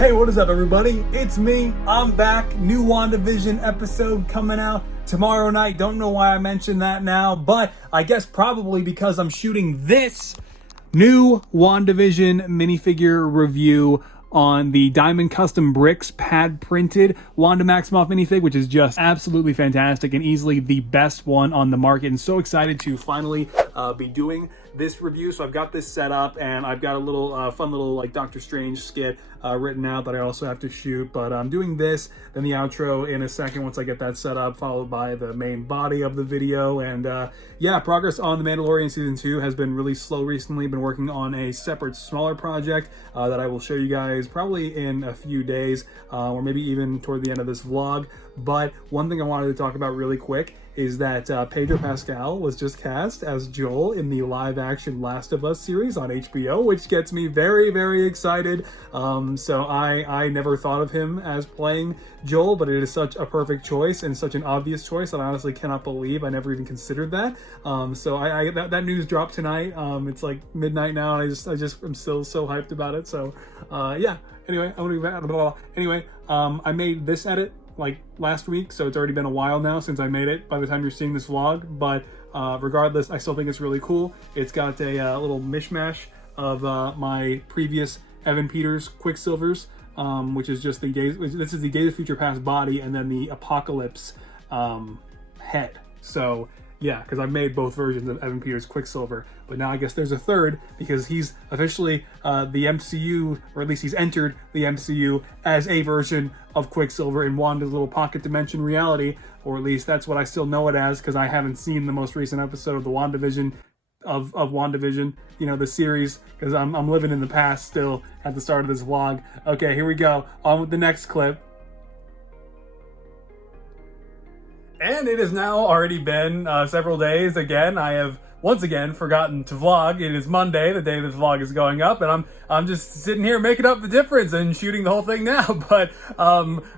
Hey, what is up, everybody? It's me. I'm back. New WandaVision episode coming out tomorrow night. Don't know why I mentioned that now, but I guess probably because I'm shooting this new WandaVision minifigure review on the Diamond Custom Bricks pad printed Wanda Maximoff minifig, which is just absolutely fantastic and easily the best one on the market. And so excited to finally be doing this review. So I've got this set up and I've got a little fun little like Doctor Strange skit written out that I also have to shoot, but I'm doing this, then the outro in a second once I get that set up, followed by the main body of the video. And yeah, progress on The Mandalorian Season 2 has been really slow recently. Been working on a separate, smaller project that I will show you guys probably in a few days, or maybe even toward the end of this vlog. But one thing I wanted to talk about really quick is that Pedro Pascal was just cast as Joel in the live-action Last of Us series on HBO, which gets me very, very excited. So I never thought of him as playing Joel, but it is such a perfect choice and such an obvious choice that I honestly cannot believe I never even considered that. So that news dropped tonight. It's like midnight now, and I just am still so hyped about it. So yeah. Anyway, I made this edit like last week, so it's already been a while now since I made it by the time you're seeing this vlog, but regardless, I still think it's really cool. It's got a little mishmash of my previous Evan Peters Quicksilvers, which is just this is the Days of Future Past body and then the Apocalypse head. So yeah, because I've made both versions of Evan Peters Quicksilver, but now I guess there's a third because he's officially the MCU, or at least he's entered the MCU as a version of Quicksilver in Wanda's little pocket dimension reality, or at least that's what I still know it as because I haven't seen the most recent episode of the WandaVision of WandaVision, you know, the series, because I'm living in the past still at the start of this vlog. Okay, here we go. On with the next clip. And it has now already been several days. Again, I have once again forgotten to vlog. It is Monday, the day this vlog is going up, and I'm just sitting here making up the difference and shooting the whole thing now. But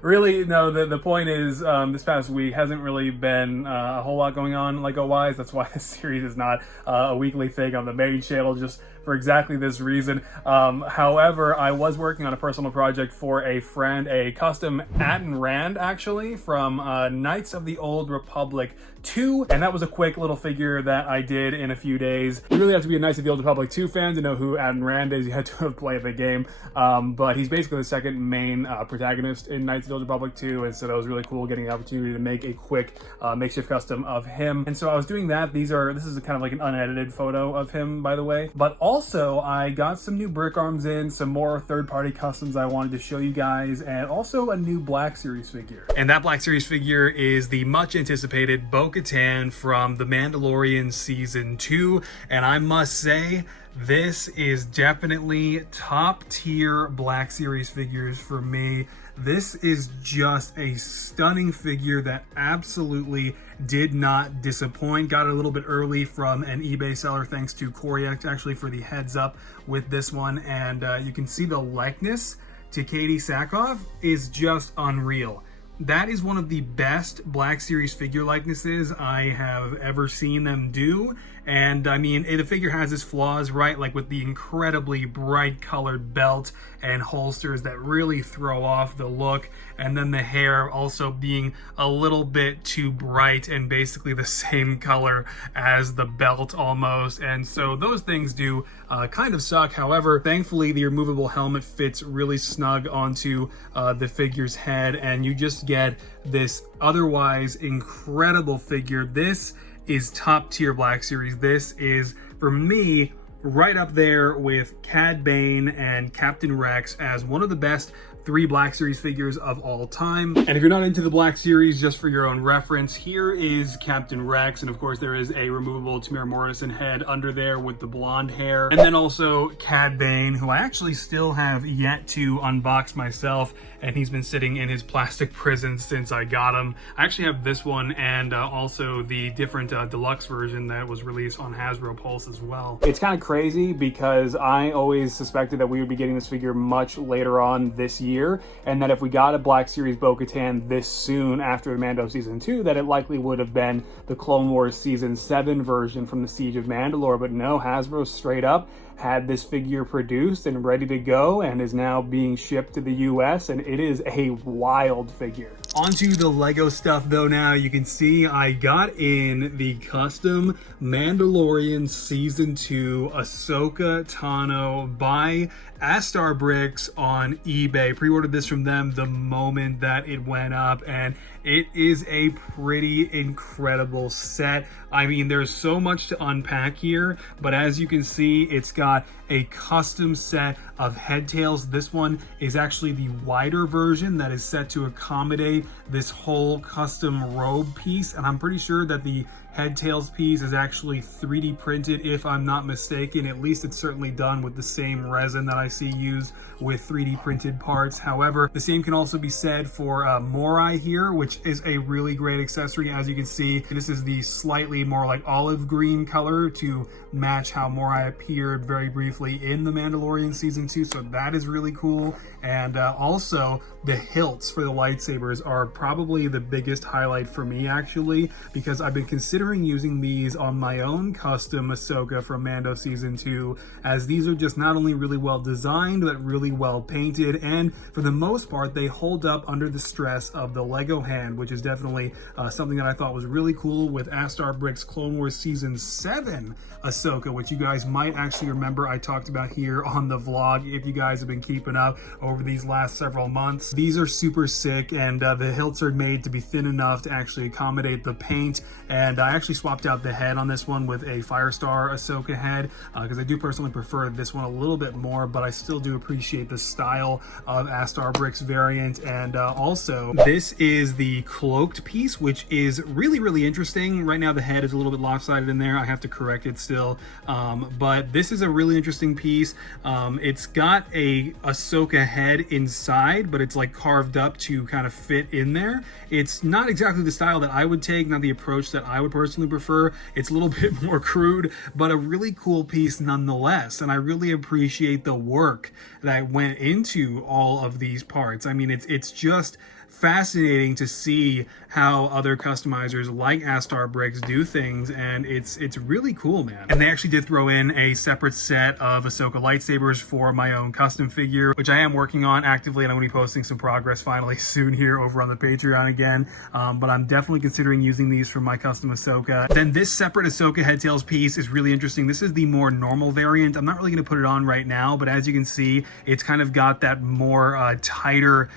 really, no, the point is this past week hasn't really been a whole lot going on Lego-wise. That's why this series is not a weekly thing on the main channel, just for exactly this reason. However, I was working on a personal project for a friend, a custom Atten Rand actually, from Knights of the Old Republic 2, and that was a quick little figure that I did in a few days. You really have to be a Knights of the Old Republic 2 fan to know who Atten Rand is. You had to have played the game, but he's basically the second main protagonist in Knights of the Old Republic 2, and so that was really cool getting the opportunity to make a quick makeshift custom of him. And so I was doing that. This is kind of like an unedited photo of him, by the way, but also I got some new brick arms in, some more third-party customs I wanted to show you guys, and also a new Black Series figure. And that Black Series figure is the much anticipated BO-Katan from The Mandalorian Season 2, and I must say, this is definitely top tier Black Series figures for me. This is just a stunning figure that absolutely did not disappoint. Got it a little bit early from an eBay seller, thanks to Corey actually for the heads up with this one. And you can see the likeness to Katie Sackhoff is just unreal. That is one of the best Black Series figure likenesses I have ever seen them do. And I mean, the figure has its flaws, right? Like with the incredibly bright colored belt and holsters that really throw off the look. And then the hair also being a little bit too bright and basically the same color as the belt almost. And so those things do kind of suck. However, thankfully the removable helmet fits really snug onto the figure's head, and you just get this otherwise incredible figure. This is top tier Black Series. This is, for me, right up there with Cad Bane and Captain Rex as one of the best 3 Black Series figures of all time. And if you're not into the Black Series, just for your own reference, here is Captain Rex, and of course there is a removable Tamir Morrison head under there with the blonde hair. And then also Cad Bane, who I actually still have yet to unbox myself, and he's been sitting in his plastic prison since I got him. I actually have this one and also the different deluxe version that was released on Hasbro Pulse as well. It's kind of crazy because I always suspected that we would be getting this figure much later on this year. year, and that if we got a Black Series BO-Katan this soon after Mando Season 2, that it likely would have been the Clone Wars Season 7 version from the Siege of Mandalore. But no, Hasbro straight up had this figure produced and ready to go and is now being shipped to the US, and it is a wild figure. Onto the Lego stuff though now. You can see I got in the custom Mandalorian Season 2 Ahsoka Tano by AstarBricks on eBay. Pre-ordered this from them the moment that it went up, and it is a pretty incredible set. I mean, there's so much to unpack here, but as you can see, it's got a custom set of head tails. This one is actually the wider version that is set to accommodate this whole custom robe piece, and I'm pretty sure that the head tails piece is actually 3D printed, if I'm not mistaken. At least it's certainly done with the same resin that I see used with 3D printed parts. However, the same can also be said for Morai here, which is a really great accessory. As you can see, this is the slightly more like olive green color to match how Morai appeared very briefly in The Mandalorian Season 2, so that is really cool. And also, the hilts for the lightsabers are probably the biggest highlight for me, actually, because I've been considering using these on my own custom Ahsoka from Mando Season 2, as these are just not only really well designed, but really well painted, and for the most part, they hold up under the stress of the Lego hand, which is definitely something that I thought was really cool with AstarBricks Clone Wars Season 7 Ahsoka, which you guys might actually remember I talked about here on the vlog if you guys have been keeping up over these last several months. These are super sick, and the hilts are made to be thin enough to actually accommodate the paint, and I actually swapped out the head on this one with a Firestar Ahsoka head because I do personally prefer this one a little bit more, but I still do appreciate the style of AstarBricks variant. And also, this is the cloaked piece, which is really interesting. Right now the head is a little bit lopsided in there. I have to correct it still, but this is a really interesting piece. It's got a Ahsoka head inside, but it's like carved up to kind of fit in there. It's not exactly the style that I would take, not the approach that I would personally prefer. It's a little bit more crude, but a really cool piece nonetheless. And I really appreciate the work that went into all of these parts. I mean, it's just fascinating to see how other customizers like AstarBricks do things, and it's really cool, man. And they actually did throw in a separate set of Ahsoka lightsabers for my own custom figure, which I am working on actively, and I'm going to be posting some progress finally soon here over on the Patreon again. But I'm definitely considering using these for my custom Ahsoka. Then this separate Ahsoka head tails piece is really interesting. This is the more normal variant. I'm not really going to put it on right now, but as you can see, it's kind of got that more tighter,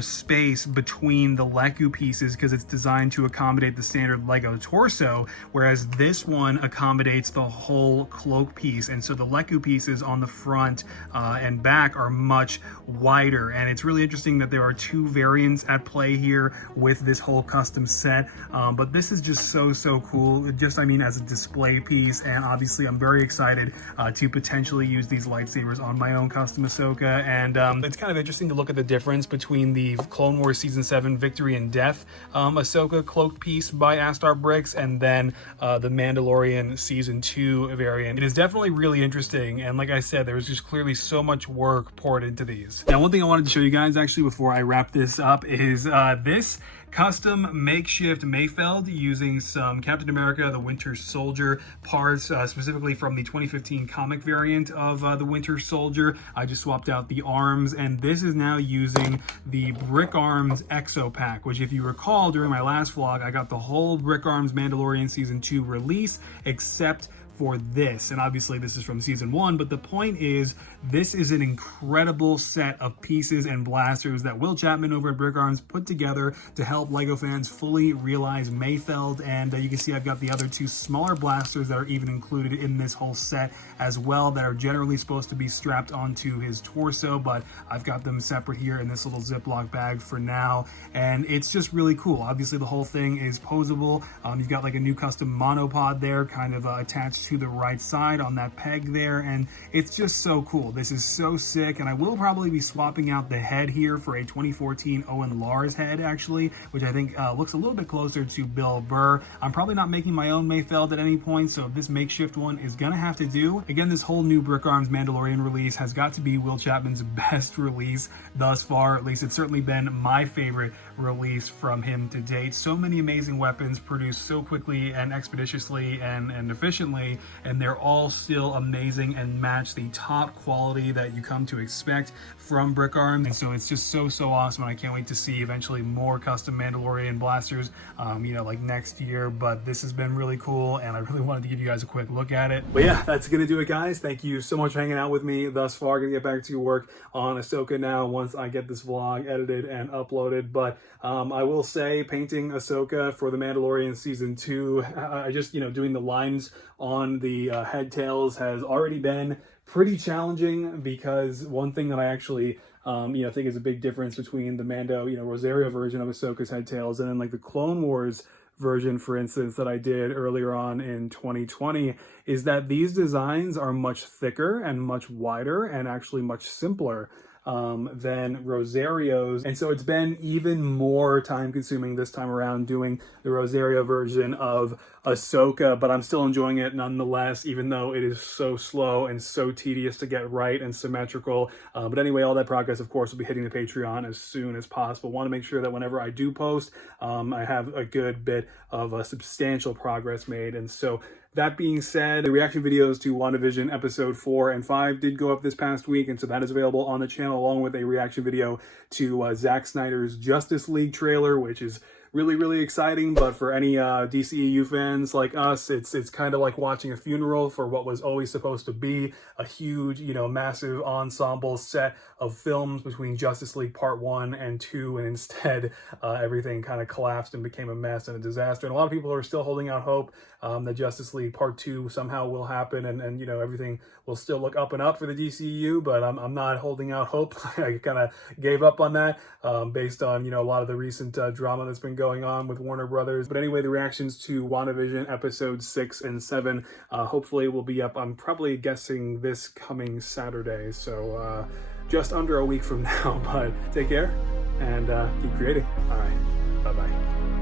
space between the Leku pieces, because it's designed to accommodate the standard Lego torso, whereas this one accommodates the whole cloak piece. And so the Leku pieces on the front and back are much wider, and it's really interesting that there are two variants at play here with this whole custom set. But this is just so cool, just as a display piece, and obviously I'm very excited to potentially use these lightsabers on my own custom Ahsoka. And it's kind of interesting to look at the difference between the Clone Wars Season 7 Victory and Death Ahsoka cloaked piece by AstarBricks, and then the Mandalorian Season 2 variant. It is definitely really interesting, and like I said, there was just clearly so much work poured into these. Now, one thing I wanted to show you guys actually before I wrap this up is this custom makeshift Mayfeld using some Captain America the Winter Soldier parts, specifically from the 2015 comic variant of the Winter Soldier. I just swapped out the arms, and this is now using the Brick Arms Exo Pack, which, if you recall, during my last vlog, I got the whole Brick Arms Mandalorian Season 2 release except for this, and obviously this is from Season 1, but the point is, this is an incredible set of pieces and blasters that Will Chapman over at Brick Arms put together to help LEGO fans fully realize Mayfeld. And you can see I've got the other two smaller blasters that are even included in this whole set as well, that are generally supposed to be strapped onto his torso, but I've got them separate here in this little Ziploc bag for now, and it's just really cool. Obviously the whole thing is posable. You've got like a new custom monopod there kind of attached to the right side on that peg there, and it's just so cool. This is so sick, and I will probably be swapping out the head here for a 2014 Owen Lars head, actually, which I think looks a little bit closer to Bill Burr. I'm probably not making my own Mayfeld at any point, so this makeshift one is gonna have to do. Again, this whole new Brick Arms Mandalorian release has got to be Will Chapman's best release thus far. At least it's certainly been my favorite release from him to date. So many amazing weapons produced so quickly and expeditiously and efficiently, and they're all still amazing and match the top quality that you come to expect from Brick Arms. And so it's just so awesome, and I can't wait to see eventually more custom Mandalorian blasters, you know, like next year. But this has been really cool, and I really wanted to give you guys a quick look at it. But yeah, that's gonna do it, guys. Thank you so much for hanging out with me thus far. Gonna get back to work on Ahsoka now once I get this vlog edited and uploaded. But I will say, painting Ahsoka for The Mandalorian Season 2, I just, you know, doing the lines on the head tails has already been pretty challenging, because one thing that I actually you know, think is a big difference between the Mando, you know, Rosario version of Ahsoka's head tails and then like the Clone Wars version, for instance, that I did earlier on in 2020, is that these designs are much thicker and much wider and actually much simpler than Rosario's. And so it's been even more time consuming this time around doing the Rosario version of Ahsoka, but I'm still enjoying it nonetheless, even though it is so slow and so tedious to get right and symmetrical. But anyway, all that progress, of course, will be hitting the Patreon as soon as possible. Want to make sure that whenever I do post, I have a good bit of substantial progress made. And so that being said, the reaction videos to WandaVision episode 4 and 5 did go up this past week, and so that is available on the channel, along with a reaction video to Zack Snyder's Justice League trailer, which is really exciting. But for any DCEU fans like us, it's kind of like watching a funeral for what was always supposed to be a huge, you know, massive ensemble set of films between Justice League Part 1 and 2, and instead everything kind of collapsed and became a mess and a disaster. And a lot of people are still holding out hope that Justice League Part 2 somehow will happen, and you know, everything will still look up and up for the DCEU, but I'm not holding out hope. I kind of gave up on that based on, you know, a lot of the recent drama that's been going on with Warner Brothers. But anyway, the reactions to WandaVision episodes 6 and 7 hopefully will be up. I'm probably guessing this coming Saturday, so just under a week from now. But take care and keep creating. All right, bye-bye.